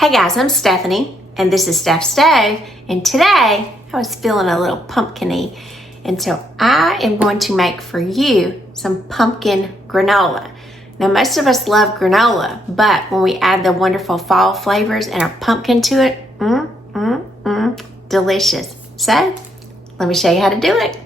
Hey guys, I'm Stephanie, and this is Steph's Stove, and today I was feeling a little pumpkin-y, and so I am going to make for you some pumpkin granola. Now, most of us love granola, but when we add the wonderful fall flavors and our pumpkin to it, delicious. So, let me show you how to do it.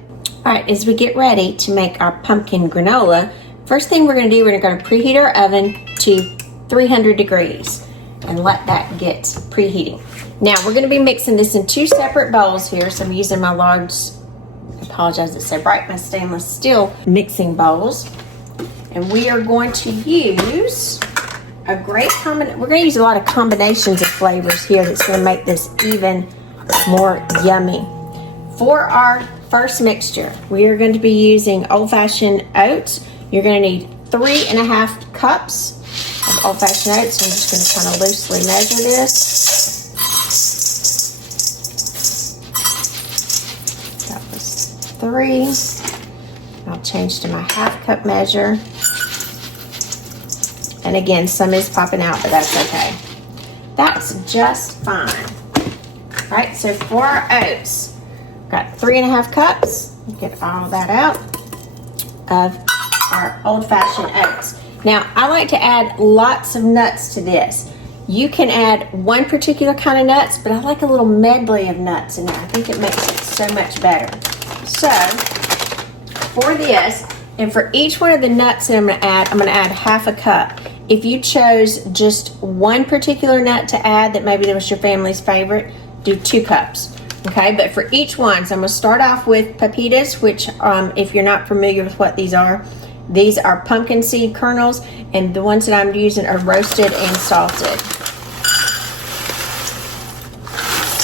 All right, as we get ready to make our pumpkin granola, first thing we're gonna do, we're gonna preheat our oven to 300 degrees. And let that get preheating. Now we're going to be mixing this in two separate bowls here. So I'm using my large, I apologize it's so bright, my stainless steel mixing bowls. And we are going to use a great combination. We're going to use a lot of combinations of flavors here that's going to make this even more yummy. For our first mixture, we are going to be using old-fashioned oats. You're going to need 3.5 cups of old-fashioned oats. I'm just going to kind of loosely measure this. That was 3. I'll change to my half-cup measure. And again, some is popping out, but that's okay. That's just fine. All right, so for our oats, got 3.5 cups. Get all that out of our old-fashioned oats. Now, I like to add lots of nuts to this. You can add one particular kind of nuts, but I like a little medley of nuts in there. I think it makes it so much better. So, for this, and for each one of the nuts that I'm gonna add half a cup. If you chose just one particular nut to add that maybe that was your family's favorite, do 2 cups. Okay, but for each one, so I'm gonna start off with Pepitas, which if you're not familiar with what these are pumpkin seed kernels, and the ones that I'm using are roasted and salted.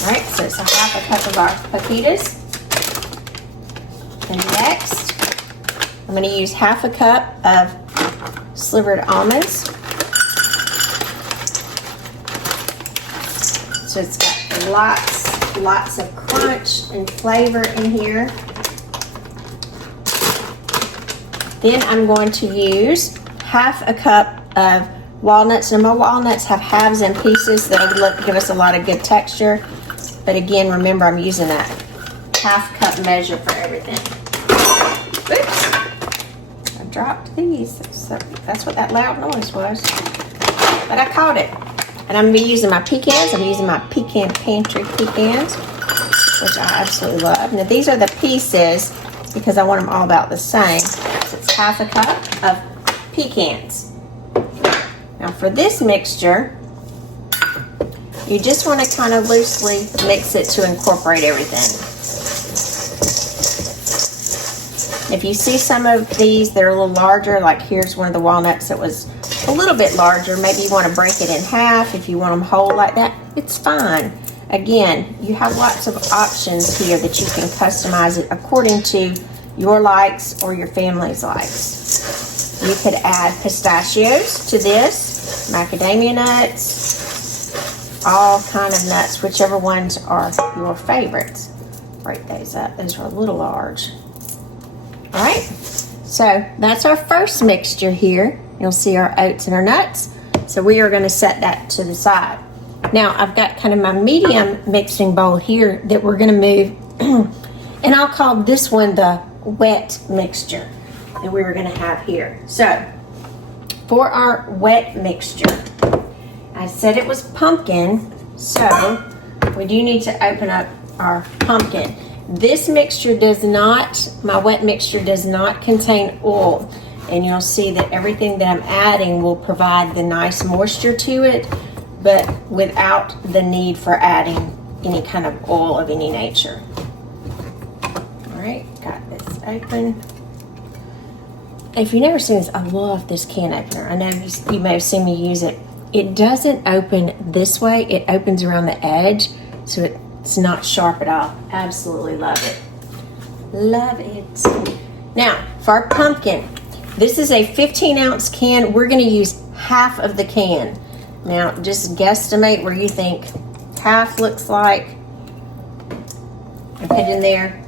All right, so it's a half a cup of our Pepitas. And next, I'm going to use half a cup of slivered almonds. So it's got lots of crunch and flavor in here. Then I'm going to use half a cup of walnuts. Now my walnuts have halves and pieces that'll give us a lot of good texture. But again, remember I'm using that half cup measure for everything. Oops, I dropped these. That's what that loud noise was. But I caught it. And I'm gonna be using my pecans. I'm using my Pecan Pantry pecans, which I absolutely love. Now these are the pieces because I want them all about the same. So it's half a cup of pecans. Now for this mixture, you just want to kind of loosely mix it to incorporate everything. If you see some of these that are a little larger, like here's one of the walnuts that was a little bit larger, maybe you want to break it in half. If you want them whole like that, it's fine. Again, you have lots of options here that you can customize it according to your likes or your family's likes. You could add pistachios to this, macadamia nuts, all kind of nuts, whichever ones are your favorites. Break those up, those are a little large. All right, so that's our first mixture here. You'll see our oats and our nuts. So we are gonna set that to the side. Now I've got kind of my medium mixing bowl here that we're gonna move, and I'll call this one the wet mixture that we were going to have here. So for our wet mixture, I said it was pumpkin, so we do need to open up our pumpkin. This mixture does not, my wet mixture does not contain oil, and you'll see that everything that I'm adding will provide the nice moisture to it, but without the need for adding any kind of oil of any nature. All right, got this open. If you've never seen this, I love this can opener. I know you may have seen me use it. It doesn't open this way. It opens around the edge, so it's not sharp at all. Absolutely love it. Love it. Now, for our pumpkin, this is a 15-ounce can. We're going to use half of the can. Now, just guesstimate where you think half looks like and put it in there.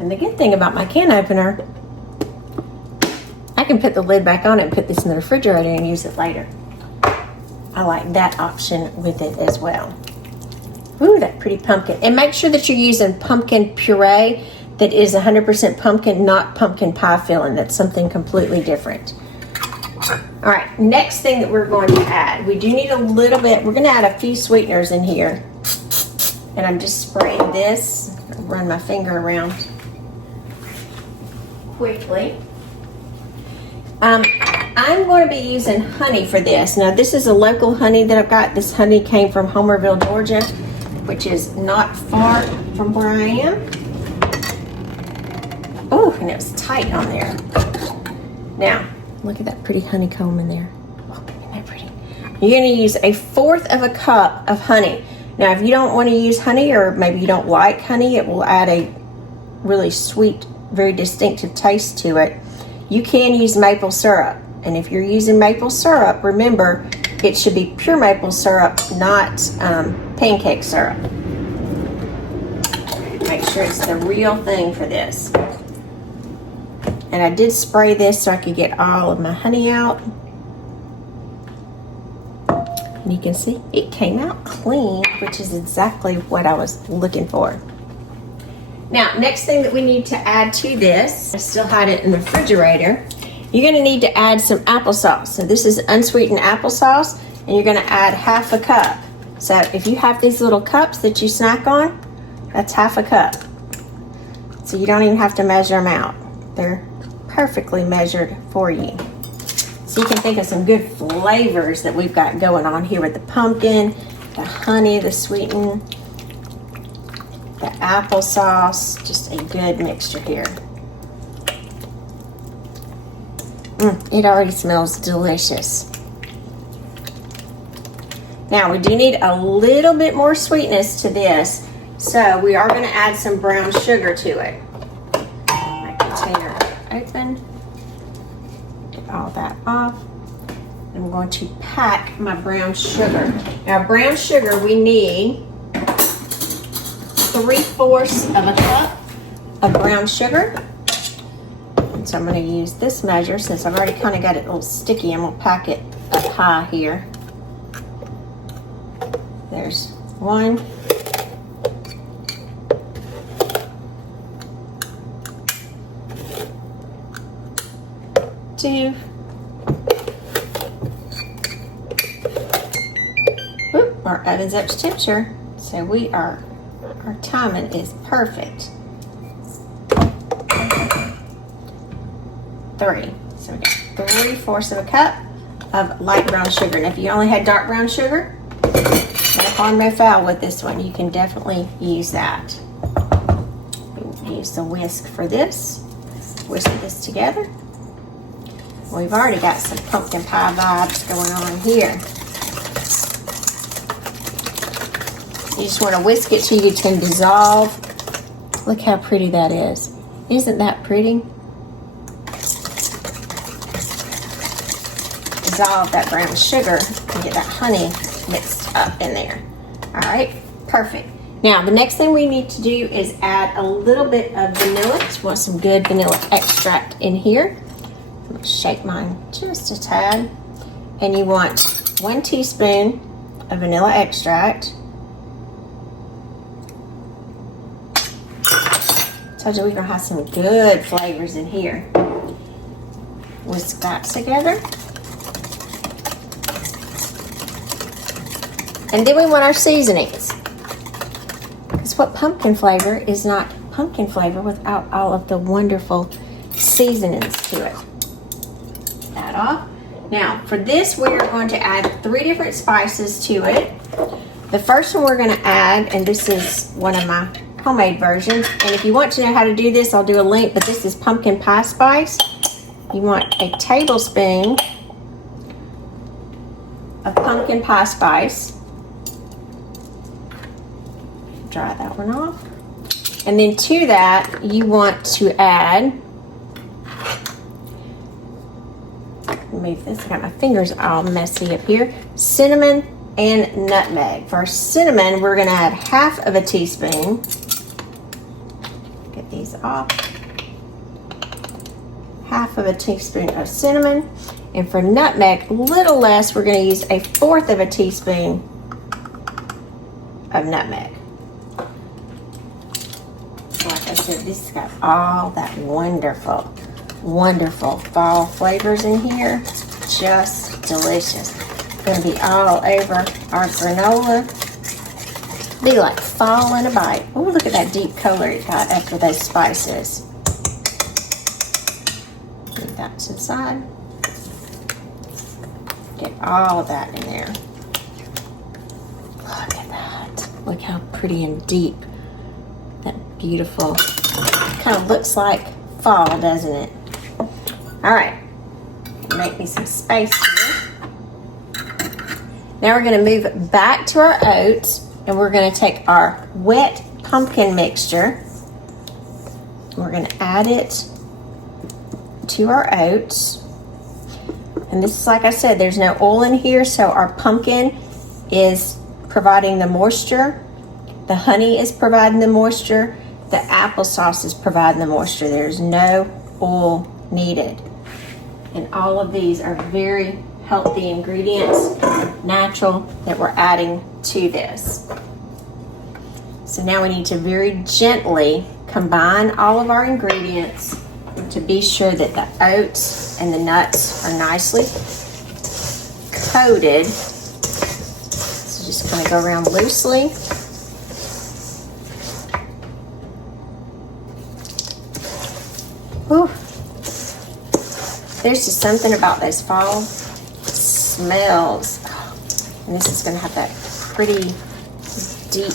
And the good thing about my can opener, I can put the lid back on it and put this in the refrigerator and use it later. I like that option with it as well. Ooh, that pretty pumpkin. And make sure that you're using pumpkin puree that is 100% pumpkin, not pumpkin pie filling. That's something completely different. All right, next thing that we're going to add, we do need a little bit, we're going to add a few sweeteners in here. And I'm just spraying this, run my finger around quickly. I'm going to be using honey for this. Now, this is a local honey that I've got. This honey came from Homerville, Georgia, which is not far from where I am. Oh, and it was tight on there. Now, look at that pretty honeycomb in there. Oh, isn't that pretty? You're going to use 1/4 of a cup of honey. Now, if you don't want to use honey, or maybe you don't like honey, it will add a really sweet, very distinctive taste to it. You can use maple syrup. And if you're using maple syrup, remember, it should be pure maple syrup, not pancake syrup. Make sure it's the real thing for this. And I did spray this so I could get all of my honey out. And you can see it came out clean, which is exactly what I was looking for. Now, next thing that we need to add to this, I still had it in the refrigerator, you're going to need to add some applesauce. So this is unsweetened applesauce, and you're going to add 1/2 cup. So if you have these little cups that you snack on, that's 1/2 cup. So you don't even have to measure them out. They're perfectly measured for you. So you can think of some good flavors that we've got going on here with the pumpkin, the honey, the sweetened, the applesauce, just a good mixture here. It already smells delicious. Now we do need a little bit more sweetness to this, so we are going to add some brown sugar to it. My container open. Get all that off. I'm going to pack my brown sugar. Now brown sugar, we need 3/4 of a cup of brown sugar. So I'm going to use this measure since I've already kind of got it a little sticky. I'm going to pack it up high here. There's 1. 2. Oop, our oven's up to temperature. So our timing is perfect. 3. So we got 3/4 of a cup of light brown sugar. And if you only had dark brown sugar, no harm, no foul with this one. You can definitely use that. We'll use the whisk for this. Whisk this together. We've already got some pumpkin pie vibes going on here. You just want to whisk it till you can dissolve. Look how pretty that is. Isn't that pretty? Dissolve that brown sugar and get that honey mixed up in there. All right, perfect. Now the next thing we need to do is add a little bit of vanilla. Just want some good vanilla extract in here. I'm going to shake mine just a tad. And you want 1 teaspoon of vanilla extract. Told you we're going to have some good flavors in here. Whisk that together. And then we want our seasonings. Because what pumpkin flavor is not pumpkin flavor without all of the wonderful seasonings to it. That off. Now, for this, we're going to add 3 different spices to it. The first one we're going to add, and this is one of my homemade versions, and if you want to know how to do this, I'll do a link, but this is pumpkin pie spice. You want a tablespoon of pumpkin pie spice. Dry that one off. And then to that, you want to add, move this, I got my fingers all messy up here, cinnamon and nutmeg. For our cinnamon, we're going to add 1/2 of a teaspoon. Get these off. 1/2 of a teaspoon of cinnamon. And for nutmeg, a little less, we're gonna use 1/4 of a teaspoon of nutmeg. Like I said, this has got all that wonderful, wonderful fall flavors in here. Just delicious. Gonna be all over our granola. Be like fall in a bite. Oh, look at that deep color it got after those spices. Leave that to the side. Get all of that in there. Look at that. Look how pretty and deep. That beautiful, kind of looks like fall, doesn't it? All right, make me some space here. Now we're gonna move back to our oats, and we're gonna take our wet pumpkin mixture. We're gonna add it to our oats. And this is, like I said, there's no oil in here, so our pumpkin is providing the moisture. The honey is providing the moisture. The applesauce is providing the moisture. There's no oil needed. And all of these are very healthy ingredients, natural, that we're adding to this. So now we need to very gently combine all of our ingredients to be sure that the oats and the nuts are nicely coated. So just kind of go around loosely. Whew. There's just something about those fall smells. And this is going to have that pretty deep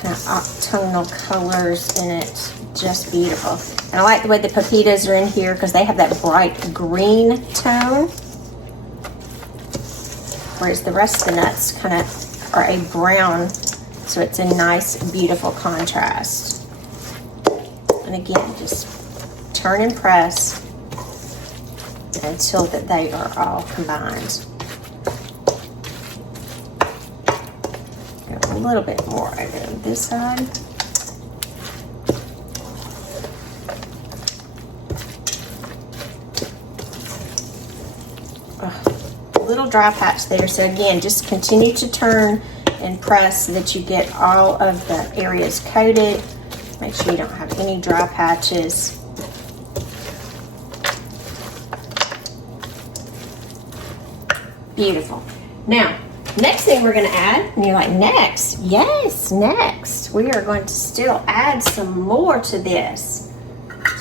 kind of octonal colors in it. Just beautiful. And I like the way the pepitas are in here because they have that bright green tone, whereas the rest of the nuts kind of are a brown, so it's a nice, beautiful contrast. And again, just turn and press until that they are all combined. Go a little bit more over on this side. Little dry patch there, so again, just continue to turn and press so that you get all of the areas coated. Make sure you don't have any dry patches. Beautiful. Now, next thing we're going to add, and you're like, next? Yes, next. We are going to still add some more to this.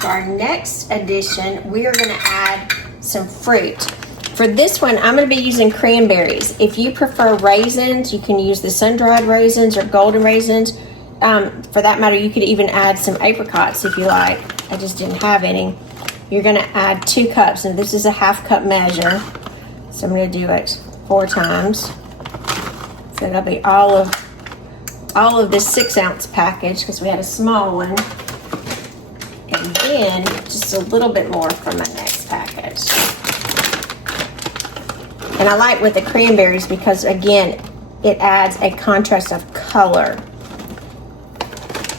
So our next addition, we are going to add some fruit. For this one, I'm going to be using cranberries. If you prefer raisins, you can use the sun-dried raisins or golden raisins. For that matter, you could even add some apricots if you like. I just didn't have any. You're going to add 2 cups, and this is a 1/2 cup measure. So I'm going to do it 4 times. So that'll be all of this 6-ounce package because we had a small one. And then just a little bit more for my next package. And I like with the cranberries because, again, it adds a contrast of color.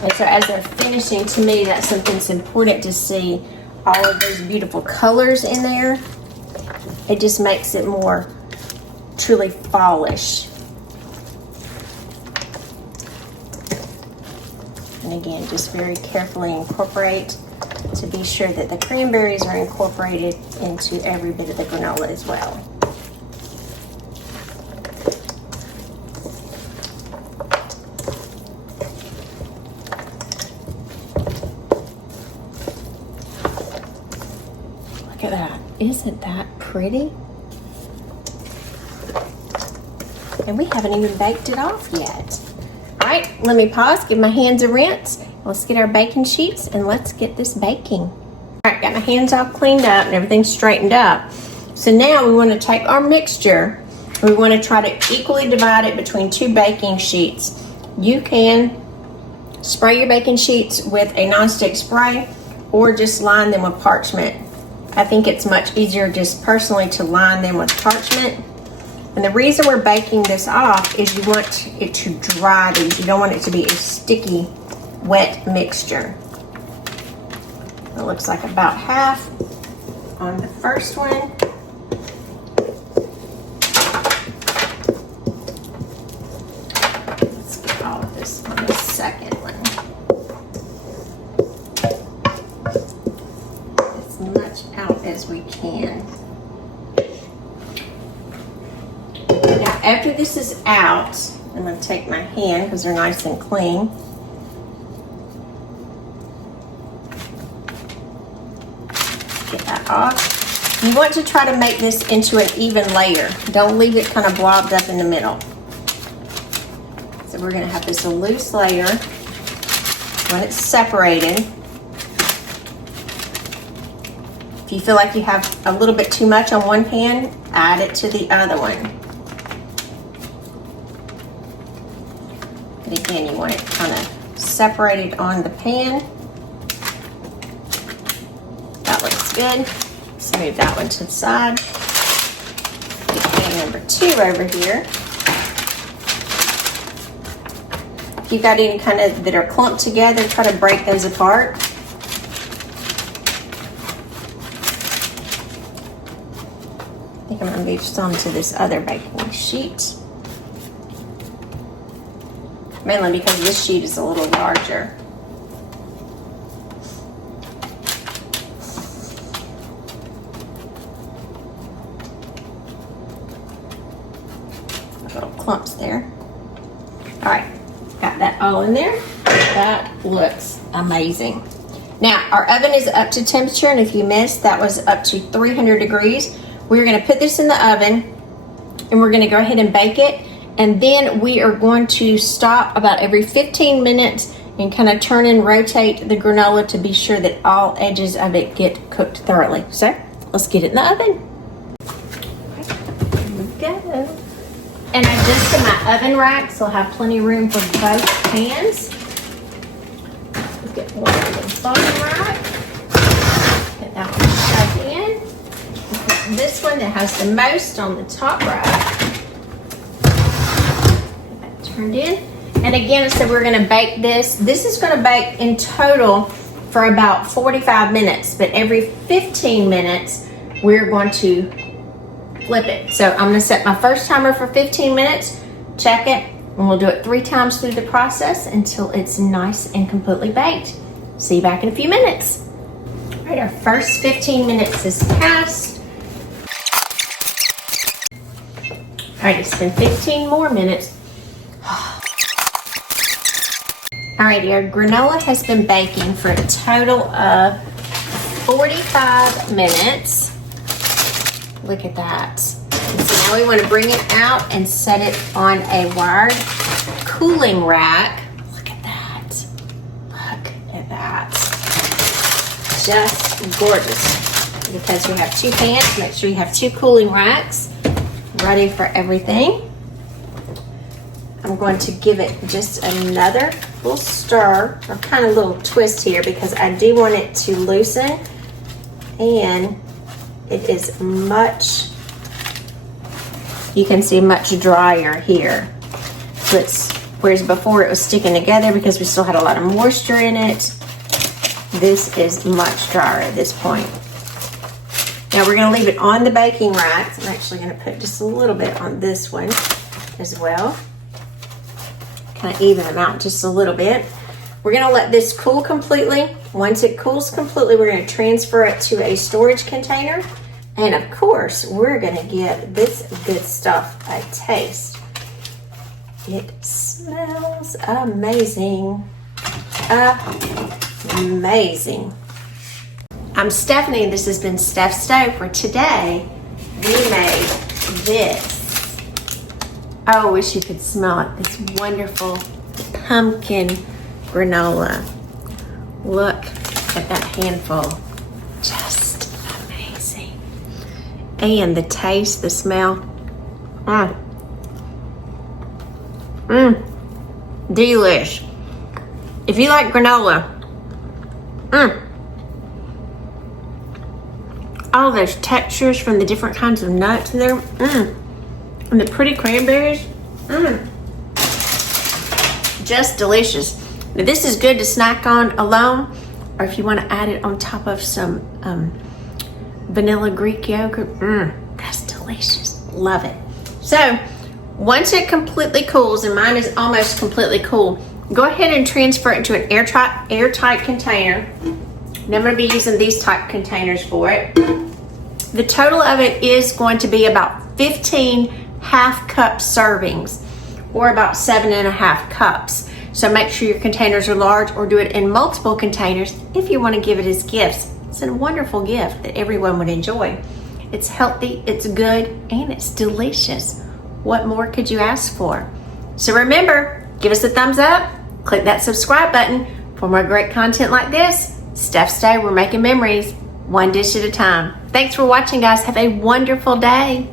And so as they're finishing, to me, that's something that's important to see. All of those beautiful colors in there. It just makes it more truly fallish. And again, just very carefully incorporate to be sure that the cranberries are incorporated into every bit of the granola as well. Look at that. Isn't that pretty? And we haven't even baked it off yet. All right, let me pause, give my hands a rinse. Let's get our baking sheets and let's get this baking. All right, got my hands all cleaned up and everything straightened up. So now we want to take our mixture. We want to try to equally divide it between 2 baking sheets. You can spray your baking sheets with a nonstick spray or just line them with parchment. I think it's much easier just personally to line them with parchment. And the reason we're baking this off is you want it to dry these. You don't want it to be a sticky, wet mixture. It looks like about half on the first one. after this is out, I'm going to take my hand because they're nice and clean. Get that off. You want to try to make this into an even layer. Don't leave it kind of blobbed up in the middle. So we're going to have this a loose layer. When it's separated, if you feel like you have a little bit too much on one pan, add it to the other one. But again, you want it kind of separated on the pan. That looks good. Let's move that one to the side. Get pan number 2 over here. If you've got any kind of that are clumped together, try to break those apart. I think I'm going to move some to this other baking sheet. Mainly because this sheet is a little larger. Little clumps there. All right. Got that all in there. That looks amazing. Now, our oven is up to temperature, and if you missed, that was up to 300 degrees. We're going to put this in the oven, and we're going to go ahead and bake it, and then we are going to stop about every 15 minutes and kind of turn and rotate the granola to be sure that all edges of it get cooked thoroughly. So, let's get it in the oven. Here we go. And I adjusted my oven rack, so I'll have plenty of room for both pans. Let's get one on the bottom rack. Get that one shoved in. Put this one that has the most on the top rack. Get that turned in. And again, I said we're going to bake this. This is going to bake in total for about 45 minutes, but every 15 minutes, we're going to flip it. So I'm going to set my first timer for 15 minutes, check it, and we'll do it 3 times through the process until it's nice and completely baked. See you back in a few minutes. All right, our first 15 minutes is passed. All right, it's been 15 more minutes. All right, our granola has been baking for a total of 45 minutes. Look at that. So now we want to bring it out and set it on a wired cooling rack. Look at that. Look at that. Just gorgeous. Because we have 2 pans, make sure you have 2 cooling racks ready for everything. I'm going to give it just another little stir, or kind of little twist here, because I do want it to loosen, and it is much, you can see much drier here. So it's, whereas before it was sticking together because we still had a lot of moisture in it, this is much drier at this point. Now we're going to leave it on the baking rack. I'm actually going to put just a little bit on this one as well. Kind of even them out just a little bit. We're going to let this cool completely. Once it cools completely, we're going to transfer it to a storage container. And of course, we're going to give this good stuff a taste. It smells amazing. Amazing. I'm Stephanie, and this has been Steph's Stove, where today we made this. I wish you could smell it. This wonderful pumpkin granola. Look at that handful. Just amazing. And the taste, the smell. Delish. If you like granola, all those textures from the different kinds of nuts in there, and the pretty cranberries, just delicious. Now this is good to snack on alone, or if you want to add it on top of some vanilla Greek yogurt, that's delicious. Love it. So once it completely cools, and mine is almost completely cool, go ahead and transfer it into an airtight container. And I'm going to be using these type containers for it. The total of it is going to be about 15 half cup servings, or about 7.5 cups. So make sure your containers are large, or do it in multiple containers if you want to give it as gifts. It's a wonderful gift that everyone would enjoy. It's healthy, it's good, and it's delicious. What more could you ask for? So remember, give us a thumbs up, click that subscribe button for more great content like this. Steph's Day, we're making memories, one dish at a time. Thanks for watching, guys. Have a wonderful day.